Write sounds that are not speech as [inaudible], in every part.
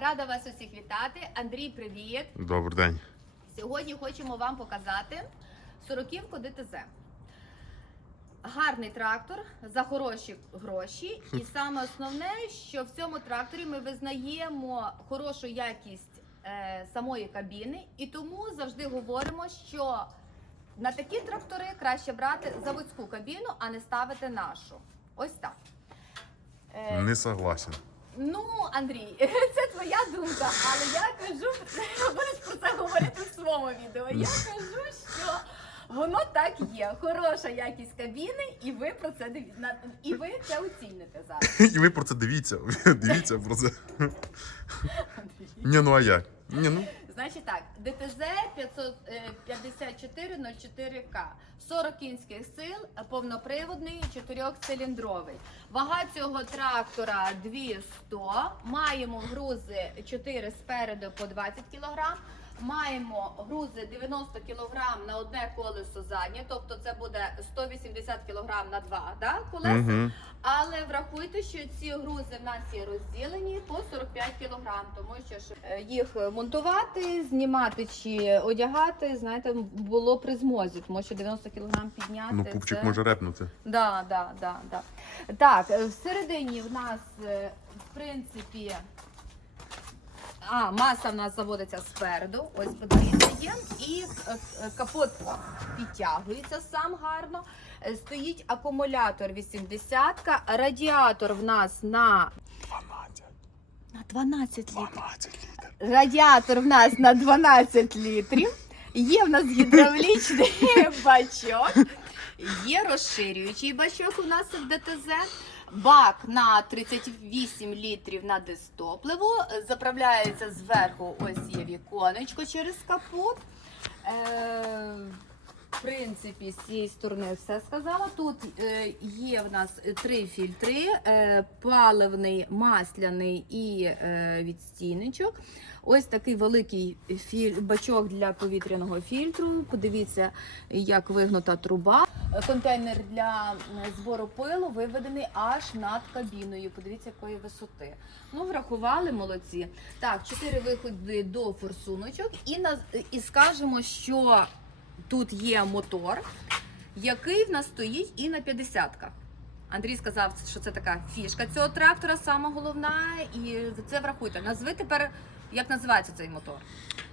Рада вас усіх вітати. Андрій, привіт! Добрий день. Сьогодні хочемо вам показати сороківку ДТЗ. Гарний трактор за хороші гроші. І [laughs] саме основне, що в цьому тракторі ми визнаємо хорошу якість е, самої кабіни, і тому завжди говоримо, що на такі трактори краще брати заводську кабіну, а не ставити нашу. Ось так. Е, Не согласен. Ну, Андрій, [laughs] це твоя думка, але я кажу, [laughs] будеш про це говорити в своєму відео. Я кажу, що воно так є. Хороша якість кабіни, і ви про це диві... на- і ви це оціните зараз. [laughs] І ви про це дивіться. Дивіться про це. Ні, ну а як? Ні, ну. Значить так, ДТЗ 55404К, 40 кінських сил, повноприводний, 4-циліндровий. Вага цього трактора 200, маємо грузи 4 спереду по 20 кг, маємо грузи 90 кг на одне колесо заднє, тобто це буде 180 кг на два да, колеса. Угу. Але врахуйте, що ці грузи в нас є розділені по 45 кг, тому що ж, е, їх монтувати, знімати чи одягати, знаєте, було при змозі, тому що 90 кг підняти. Ну, пупчик це... може репнути. Да, да, да, да. Так, е, всередині в нас, е, в принципі, а, маса в нас заводиться спереду. Ось подивіться є. І е, е, капот підтягується сам гарно. Е, Стоїть акумулятор 80, радіатор в нас на 12. на 12 літрів. 12 літрів. Радіатор в нас на 12 літрів. Є в нас гідравлічний [laughs] бачок, є розширюючий бачок у нас в ДТЗ. Бак на 38 літрів на дистопливо. Заправляється зверху. Ось є віконечко через капот. Е, в принципі, з цієї сторони все сказала. Тут е, є в нас три фільтри: е, паливний, масляний і е, відстійничок. Ось такий великий філь... бачок для повітряного фільтру. Подивіться, як вигнута труба. Контейнер для збору пилу виведений аж над кабіною. Подивіться, якої висоти. Ну, врахували, молодці. Так, чотири виходи до форсуночок. І, на... і скажемо, що тут є мотор, який в нас стоїть і на 50-ках. Андрій сказав, що це така фішка цього трактора, сама головна, і це врахуйте. Назви тепер, як називається цей мотор.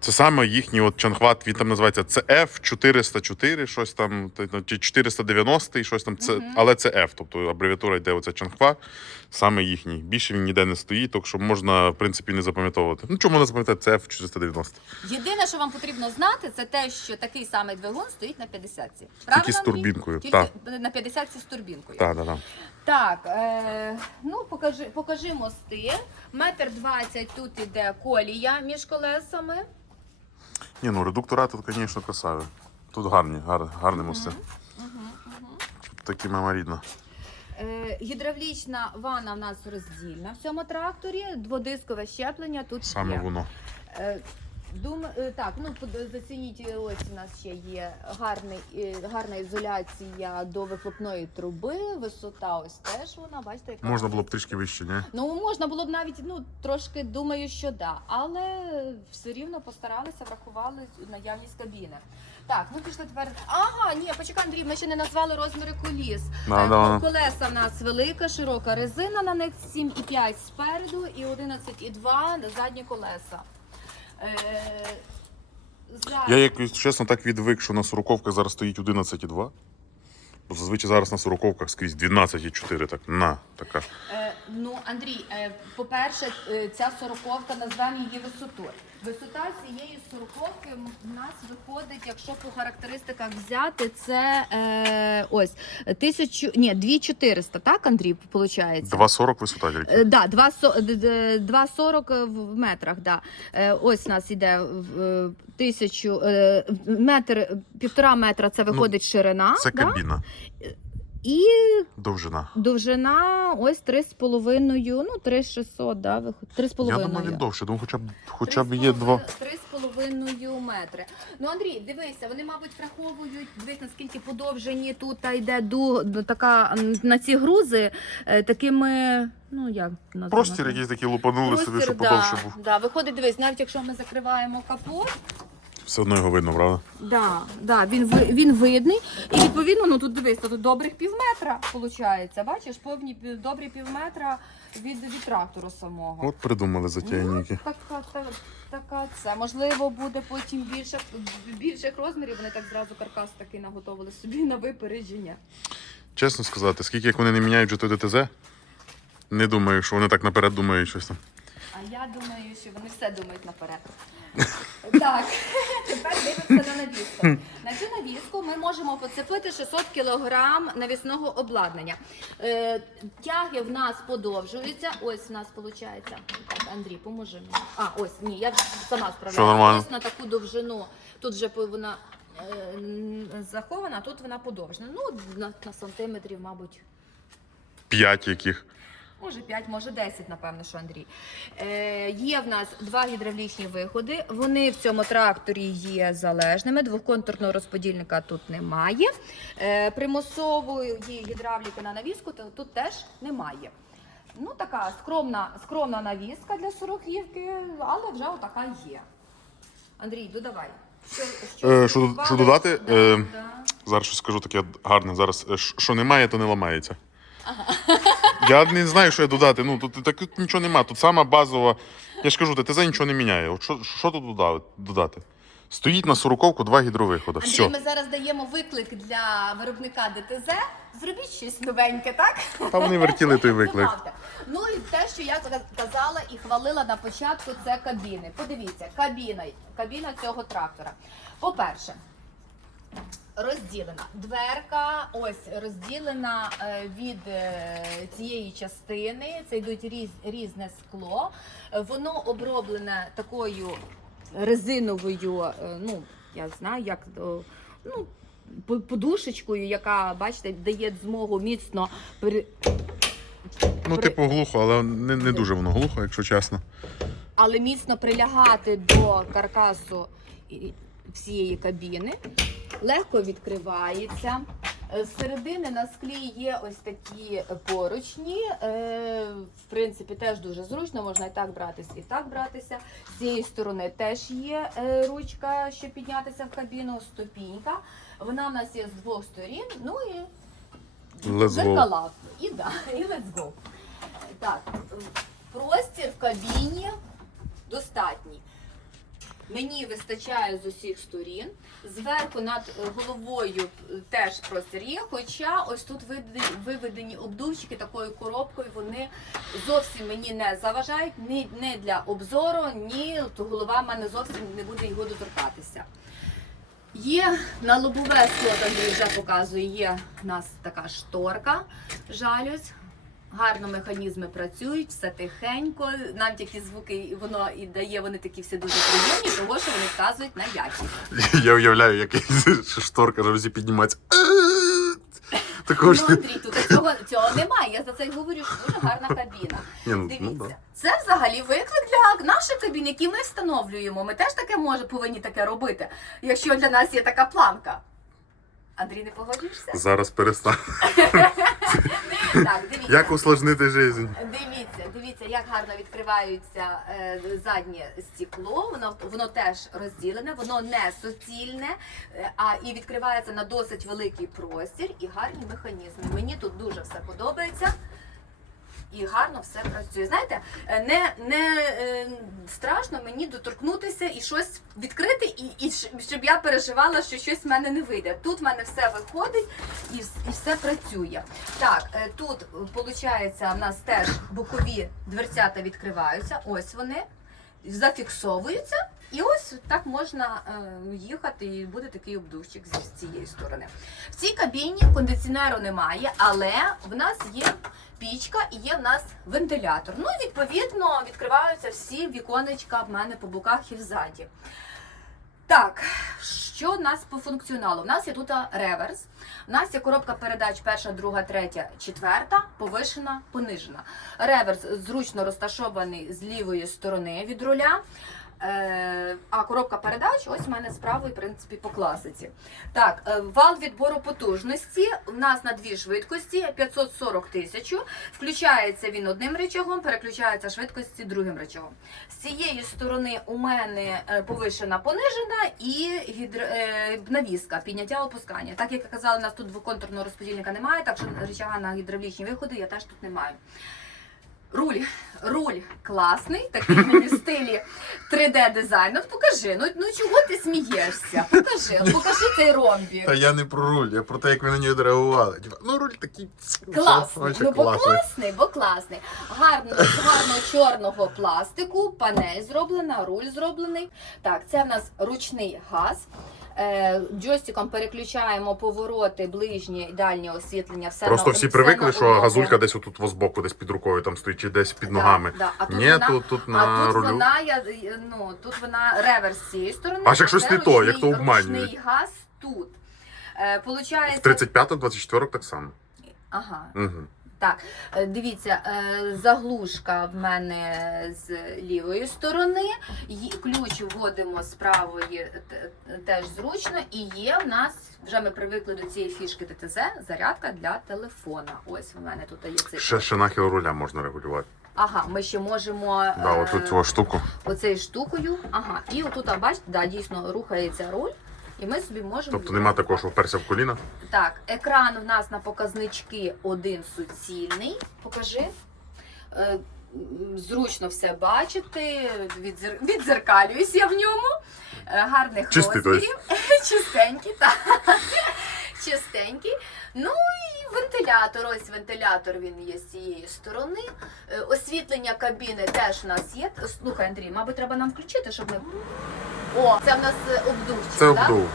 Це саме їхній от чанхват, він там називається CF 404, щось там, та- та- чи 490, щось там, це, але це F, тобто абревіатура йде оце чанхва, саме їхній. Більше він ніде не стоїть, так що можна, в принципі, не запам'ятовувати. Ну, чому не запам'ятати, це F 490. Єдине, що вам потрібно знати, це те, що такий самий двигун стоїть на 50-ці. Тільки з турбінкою, Тільки так. на 50-ці з турбінкою. Так, так, так. Так, е, ну покажи, покажи мости. Метр двадцять тут іде колія між колесами. Ні, ну редуктора тут, звісно, красаві. Тут гарні, гар, гарні мости. Такі мама рідна. Е, гідравлічна ванна в нас роздільна в цьому тракторі, дводискове щеплення тут Саме є. воно. Е, Дум, е, так, ну зацініть, е, ось у нас ще є гарний, е, гарна ізоляція до вихлопної труби, висота ось теж вона, бачите, яка Можна було б трішки вище, ні? Ну, можна було б навіть, ну, трошки думаю, що да. Але все рівно постаралися, врахували наявність кабіни. Так, ну пішли тепер. Ага, ні, почекай, Андрій, ми ще не назвали розміри коліс. Да, да. Колеса в нас велика, широка резина на них 7,5 спереду і 11,2 на задні колеса. Е, за... Я якось чесно так відвик, що на руковка зараз стоїть 11,2. Бо зазвичай зараз на сороковках скрізь 12,4, так на така. Е, ну, Андрій, е, по-перше, е, ця сороковка назвемо її висотою. Висота цієї сороковки в нас виходить, якщо по характеристиках взяти, це е, ось тисячу, ні, 2400, так, Андрій, виходить? 2,40 висота тільки. Е, Да, 2,40 д- д- 2,40 в метрах. Да. Е, Ось у нас іде в- е, тисячу е, метр, півтора метра це виходить ширина. Це да? кабіна. І Довжина. довжина ось 3,5, ну 3,600, да, виходить. 3,5. Я думаю, він довше, тому хоча б хоча б є два. 3,5 метри. Ну, Андрій, дивися, вони, мабуть, враховують, дивись, наскільки подовжені тут та йде ду, ду- така на ці грузи е, такими, ну як назвати? Простір якийсь такий лупанули собі, Простір, щоб да, подовше був. Да, виходить, дивись, навіть якщо ми закриваємо капот, Все одно його видно, правда? да, да, він, ви- він видний. І відповідно, ну тут дивись, тут добрих пів метра виходить. Бачиш, повні добрі пів метра від, від трактору самого. От придумали затейники. Ну, така, така, така це. Можливо, буде потім більше, більших розмірів. Вони так зразу каркас такий наготовили собі на випередження. Чесно сказати, скільки як вони не міняють вже той ДТЗ, не думаю, що вони так наперед думають щось там. Я думаю, що вони все думають наперед. [laughs] Так, [laughs] тепер дивимося на навіску. На цю навіску ми можемо поцепити 600 кг навісного обладнання. Е, тяги в нас подовжуються. Ось в нас виходить. Так, Андрій, поможи мені. А, ось, ні, я сама справляю. Нормально? Ось на таку довжину. Тут вже по- вона е, захована, а тут вона подовжена. Ну, на, на сантиметрів, мабуть. П'ять яких. Може 5, може 10, напевно, що Андрій. Е, є в нас два гідравлічні виходи. Вони в цьому тракторі є залежними. Двохконтурного розподільника тут немає. Е, примусової гідравліки на навіску то тут теж немає. Ну, така скромна, скромна навіска для сороківки, але вже отака є. Андрій, додавай. Що, Е, що- що додати? Да, Е, да. Зараз щось скажу таке гарне. Зараз е, що немає, то не ламається. Я не знаю, що я додати. Ну тут так тут нічого нема. Тут сама базова. Я ж кажу, ТТЗ нічого не міняє. От що, що тут додати? Стоїть на сороковку два гідровихода. Андрій, Все. ми зараз даємо виклик для виробника ДТЗ. Зробіть щось новеньке, так? Та вони вертіли той виклик. Добавте. Ну і те, що я казала і хвалила на початку, це кабіни. Подивіться, кабіна, кабіна цього трактора. По-перше, розділена дверка, ось розділена е, від е, цієї частини. Це йдуть різ, різне скло. Воно оброблене такою резиновою, е, ну я знаю, як ну. Подушечкою, яка, бачите, дає змогу міцно пере, Ну, При- типу, глухо, але не, не дуже воно глухо, якщо чесно. але міцно прилягати до каркасу всієї кабіни. Легко відкривається. Е, З середини на склі є ось такі поручні. Е, В принципі, теж дуже зручно, можна і так братися, і так братися. З цієї сторони теж є е, ручка, щоб піднятися в кабіну, ступінька. Вона в нас є з двох сторін. Ну і go. І да, і let's go. Так, простір в кабіні достатній. Мені вистачає з усіх сторін. Зверху над е, головою е, теж простір є, хоча ось тут виведені обдувчики такою коробкою, вони зовсім мені не заважають ні, ні для обзору, ні то голова в мене зовсім не буде його доторкатися. Є на лобове скло, там вже показую, є в нас така шторка, жалюсь. Гарно механізми працюють, все тихенько. Навіть які звуки воно і дає, вони такі всі дуже приємні, тому що вони вказують на якість. [laughs] Я уявляю, як шторка жалюзі піднімається. [laughs] Такого ж. Ну, Андрій, тут цього, цього немає. Я за це й говорю, що дуже гарна кабіна. Ні, ну, ну, да. це взагалі виклик для наших кабін, які ми встановлюємо. Ми теж таке може повинні таке робити, якщо для нас є така планка. Андрій, не погоджуєшся? Зараз перестань. [laughs] Так, [laughs] дивіться. Як усложнити життя? Дивіться, дивіться, як гарно відкривається е, заднє стекло. Воно воно теж розділене, воно не суцільне, е, а і відкривається на досить великий простір і гарні механізми. Мені тут дуже все подобається. І гарно все працює. Знаєте, е, не, не е, страшно мені доторкнутися і щось відкрити, і, і щоб я переживала, що щось в мене не вийде. Тут в мене все виходить і, і все працює. Так, е, тут виходить, в нас теж бокові дверцята відкриваються. Ось вони зафіксовуються. І ось так можна е, їхати, і буде такий обдувчик з цієї сторони. В цій кабіні кондиціонеру немає, але в нас є пічка і є в нас вентилятор. Ну відповідно відкриваються всі віконечка в мене по боках і взаді. Так, що у нас по функціоналу? У нас є тут реверс, у нас є коробка передач перша, друга, третя, четверта, повишена, понижена. Реверс зручно розташований з лівої сторони від руля. Е, а коробка передач ось в мене з правої, в принципі, по класиці. Так, е, вал відбору потужності у нас на дві швидкості 540 тисяч. Включається він одним рычагом, переключається швидкості другим рычагом. З цієї сторони у мене е, повишена понижена і гідр... е, навіска, підняття опускання. Так як я казала, у нас тут двоконтурного розподільника немає, так що рычага на гідравлічні виходи я теж тут не маю. Руль, руль класний, такий мені в стилі 3D дизайну. От Покажи, ну, ну чого ти смієшся? Покажи, покажи цей ромбік. Та я не про руль, я про те, як ви на нього реагували. Ну руль такий. [tsk] Класний, ну бо класний, бо класний. Гарно, гарно чорного пластику, панель зроблена, руль зроблений. Так, це в нас ручний газ. Е, джойстиком переключаємо повороти, ближнє і дальнє освітлення. Все Просто на, всі все привикли, на що газулька десь отут збоку, десь під рукою там стоїть, чи десь під Да, ногами. да. А тут Ні, вона, тут, тут на а тут рулю. вона, я, ну, тут вона реверс з цієї сторони. Аж як щось це не то, як то обманюють. Ручний газ тут. Е, В 35-24 так само. ага, Угу. Так, е, дивіться, е, заглушка в мене з лівої сторони, ключ вводимо з правої теж зручно, і є в нас, вже ми привикли до цієї фішки ТТЗ, зарядка для телефона. Ось у мене тут є цей. Ще, ще нахил руля можна регулювати. Ага, ми ще можемо Да, е, отут цю штуку. оцею штукою. Ага, і отут, а, бачите, да, дійсно рухається руль, і ми собі можемо. Тобто нема такого, що вперся в коліна. Так, екран в нас на показнички один суцільний. Покажи. Е, Зручно все бачити, відзер... відзеркалююсь я в ньому. Е, Гарних Чистий, то розмірів. [laughs] Чистенький, так. Чистенький. Ну і вентилятор. Ось вентилятор він є з цієї сторони. Е, Освітлення кабіни теж у нас є. Слухай, Андрій, мабуть, треба нам включити, щоб ми. О, це в нас е, обдувчик. Це так? обдув.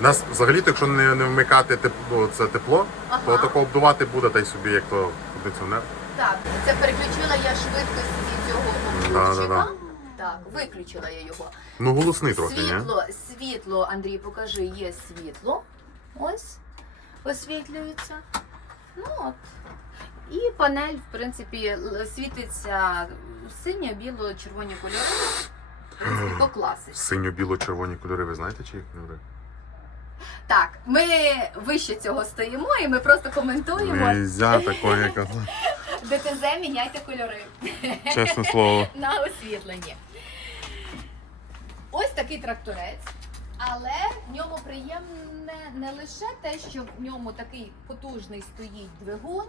Нас взагалі, якщо не, не вмикати тепло, це тепло, то тако обдувати буде та й собі, як то кондиціонер. Так, це переключила я швидкості цього Да-да-да. Так, виключила я його. Ну, голосний трохи, ні? світло, світло, Андрій, покажи, є світло. Ось, освітлюється. Ну от. І панель, в принципі, світиться синьо, біло, червоні кольори. В принципі, по класиці. Синьо-біло-червоні кольори, ви знаєте, чи кольори? Так, ми вище цього стоїмо і ми просто коментуємо. Нельзя такого, як [laughs] ДТЗ міняйте кольори. чесне слово. [laughs] на освітленні. Ось такий тракторець, але в ньому приємне не лише те, що в ньому такий потужний стоїть двигун,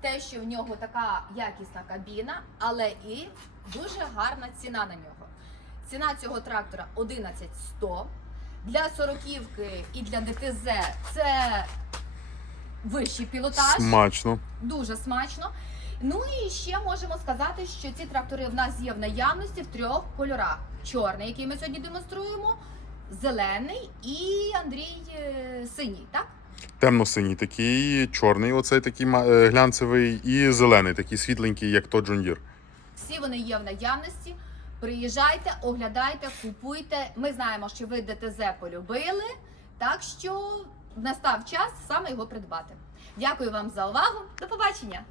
те, що в нього така якісна кабіна, але і дуже гарна ціна на нього. Ціна цього трактора 11100. Для сороківки і для ДТЗ це вищий пілотаж Смачно. дуже смачно. Ну і ще можемо сказати, що ці трактори в нас є в наявності в трьох кольорах: чорний, який ми сьогодні демонструємо, зелений і Андрій е, синій. Так Темно-синій такий, чорний, оцей такий е, глянцевий, і зелений, такий світленький, як то Deere. всі вони є в наявності. Приїжджайте, оглядайте, купуйте. Ми знаємо, що ви ДТЗ полюбили, так що настав час саме його придбати. Дякую вам за увагу. До побачення!